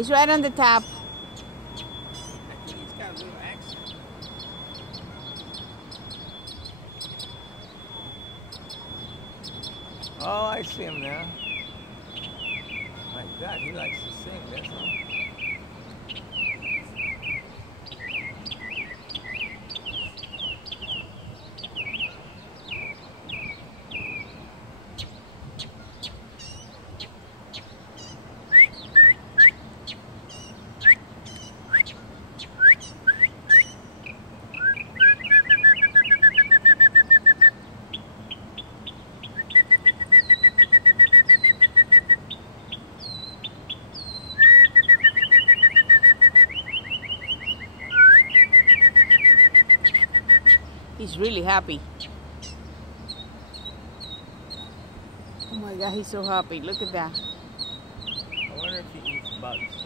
It's right on the top. I think he's got a little accent. Oh, I see him now. My God, he likes to sing, that's all. He's really happy. Oh my God, he's so happy. Look at that. I wonder if he eats bugs.